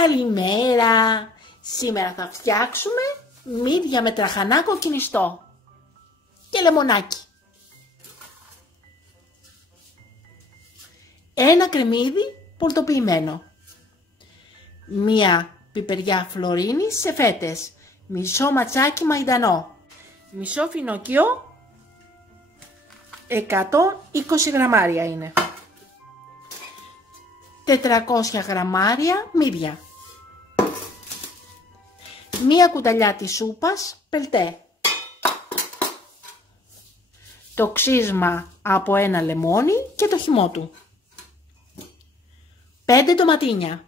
Καλημέρα! Σήμερα θα φτιάξουμε μύδια με τραχανά κοκκινιστό και λεμονάκι. Ένα κρεμμύδι πουλτοποιημένο. Μία πιπεριά φλωρίνη σε φέτες. Μισό ματσάκι μαϊντανό. Μισό φινόκιο. 120 γραμμάρια είναι. 400 γραμμάρια μύδια. Μία κουταλιά της σούπας πελτέ. Το ξύσμα από ένα λεμόνι και το χυμό του. 5 ντοματίνια.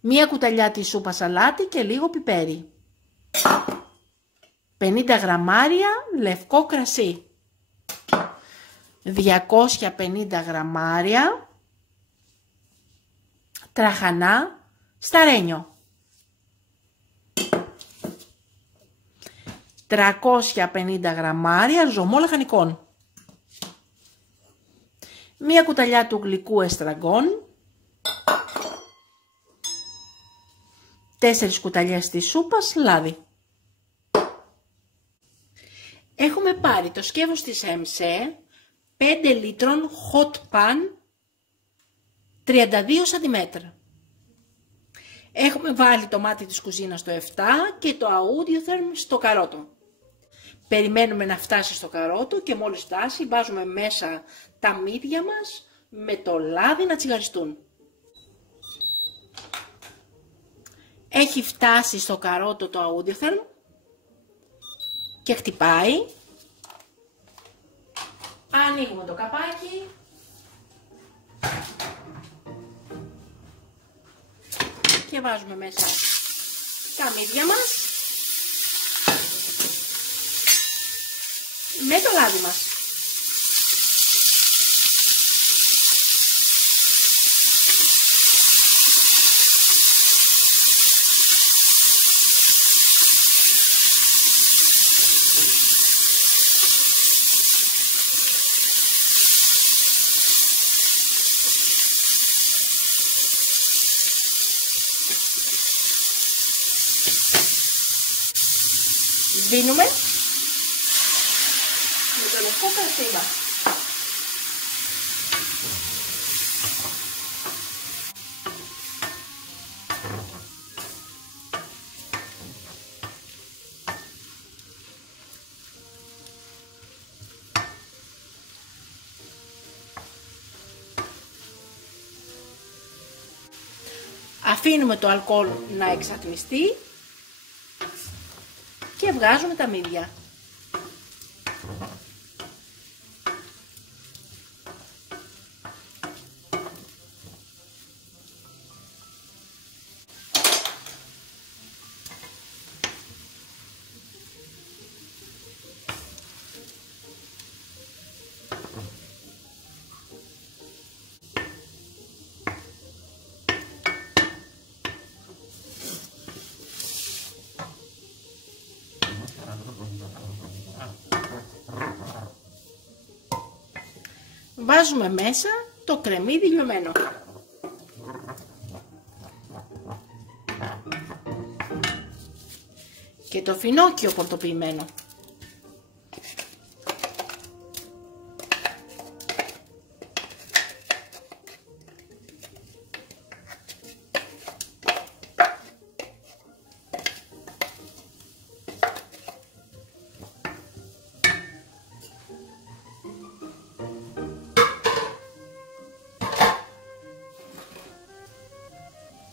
Μία κουταλιά της σούπας αλάτι και λίγο πιπέρι. 50 γραμμάρια λευκό κρασί. 250 γραμμάρια τραχανά σταρένιο. 350 γραμμάρια ζωμό λαχανικών. Μία κουταλιά του γλυκού εστραγκόν. 4 κουταλιές της σούπας λάδι. Έχουμε πάρει το σκεύος της ΕΜΣΕ 5 λίτρων hot pan 32 cm. Έχουμε βάλει το μάτι της κουζίνας στο 7 και το Audiotherm στο καρότο. Περιμένουμε να φτάσει στο καρότο και μόλις φτάσει βάζουμε μέσα τα μύδια μας με το λάδι να τσιγαριστούν. Έχει φτάσει στο καρότο το Audiotherm και χτυπάει. Ανοίγουμε το καπάκι. Και βάζουμε μέσα τα μύδια μας με το λάδι μας. Σβήνουμε με το λευκό κρασί μας. Αφήνουμε το αλκοόλ να εξατμιστεί και βγάζουμε τα μύδια. Βάζουμε μέσα το κρεμμύδι λιωμένο. Και το φινόκιο πορτοποιημένο.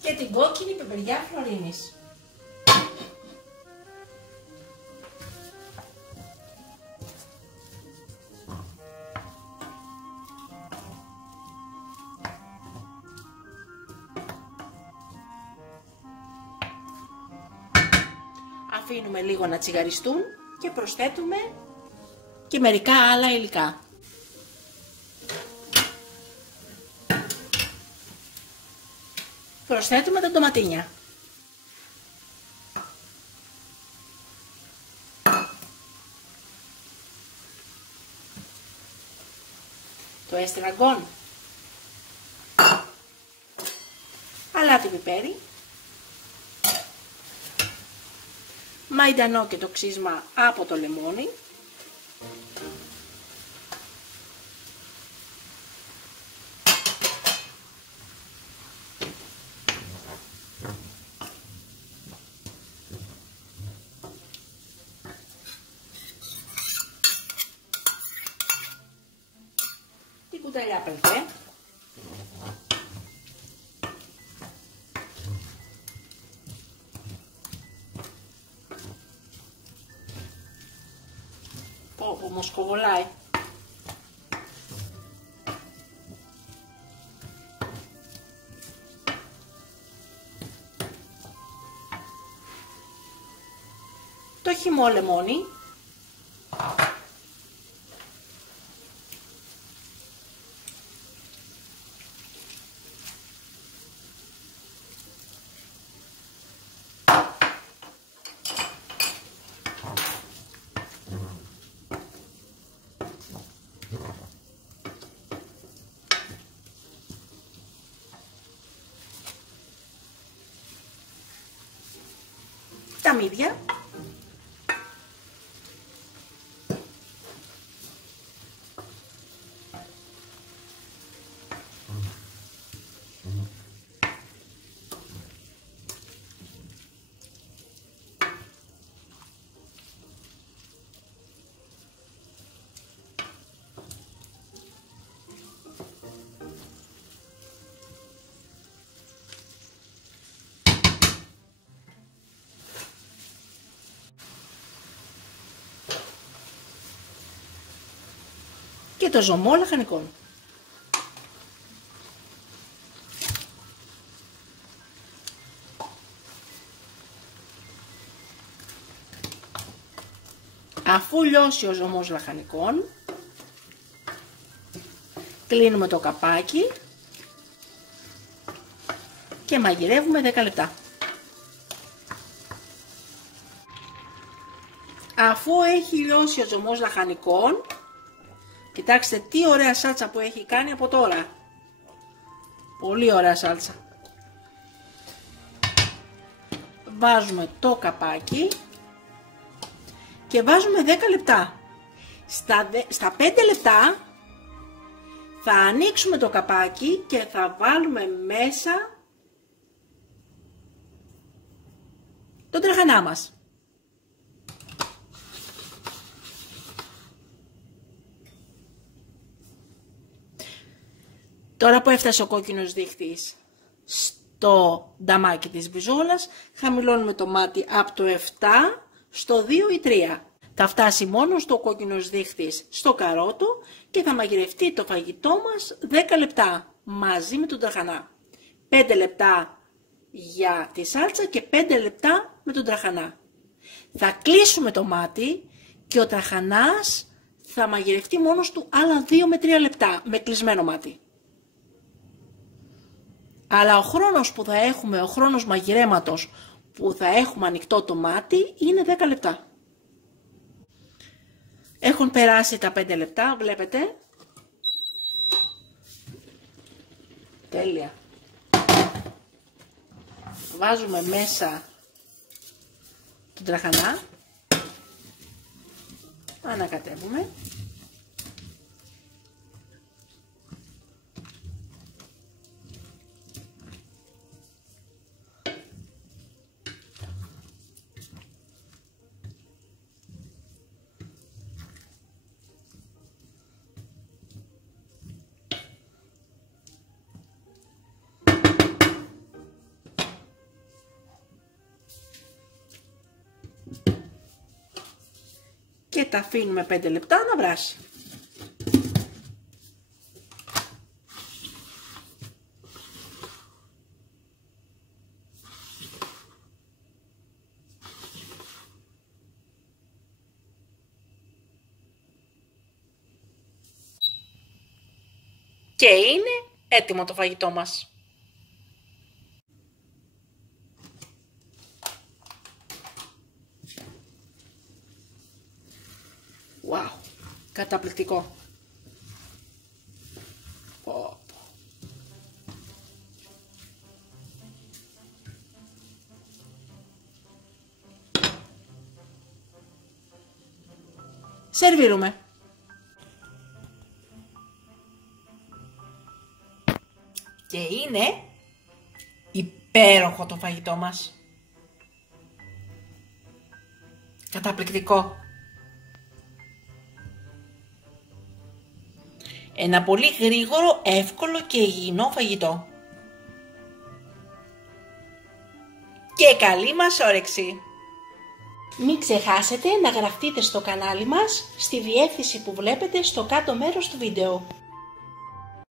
Και την κόκκινη πιπεριά φλωρίνης. Αφήνουμε λίγο να τσιγαριστούν και προσθέτουμε και μερικά άλλα υλικά. Προσθέτουμε τα ντοματίνια. Το εστραγκόν. αλάτι πιπέρι, μαϊντανό και το ξύσμα από το λεμόνι, την κουταλιά πελτέ, που μοσκοβολάει. Το χυμό λεμόνι, τα μύδια, και το ζωμό λαχανικών. Αφού λιώσει ο ζωμός λαχανικών, κλείνουμε το καπάκι και μαγειρεύουμε 10 λεπτά. Αφού έχει λιώσει ο ζωμός λαχανικών, κοιτάξτε τι ωραία σάλτσα που έχει κάνει από τώρα. Πολύ ωραία σάλτσα. Βάζουμε το καπάκι και βάζουμε 10 λεπτά. Στα 5 λεπτά θα ανοίξουμε το καπάκι και θα βάλουμε μέσα τον τραχανά μας. Τώρα που έφτασε ο κόκκινος δείχτης στο νταμάκι της μπριζόλας, χαμηλώνουμε το μάτι από το 7 στο 2 ή 3. Θα φτάσει μόνο στο κόκκινος δείχτης στο καρότο και θα μαγειρευτεί το φαγητό μας 10 λεπτά μαζί με τον τραχανά. 5 λεπτά για τη σάλτσα και 5 λεπτά με τον τραχανά. Θα κλείσουμε το μάτι και ο τραχανάς θα μαγειρευτεί μόνος του άλλα 2 με 3 λεπτά με κλεισμένο μάτι. Αλλά ο χρόνος που θα έχουμε, ο χρόνος μαγειρέματος που θα έχουμε ανοιχτό το μάτι είναι 10 λεπτά. Έχουν περάσει τα 5 λεπτά, βλέπετε. Τέλεια. Βάζουμε μέσα τον τραχανά. Ανακατεύουμε. Και τα αφήνουμε 5 λεπτά να βράσει. Και είναι έτοιμο το φαγητό μας. Wow, καταπληκτικό. Σερβίρουμε. Και είναι υπέροχο το φαγητό μας. Καταπληκτικό. Ένα πολύ γρήγορο, εύκολο και υγιεινό φαγητό. Και καλή μας όρεξη! Μην ξεχάσετε να γραφτείτε στο κανάλι μας στη διεύθυνση που βλέπετε στο κάτω μέρος του βίντεο.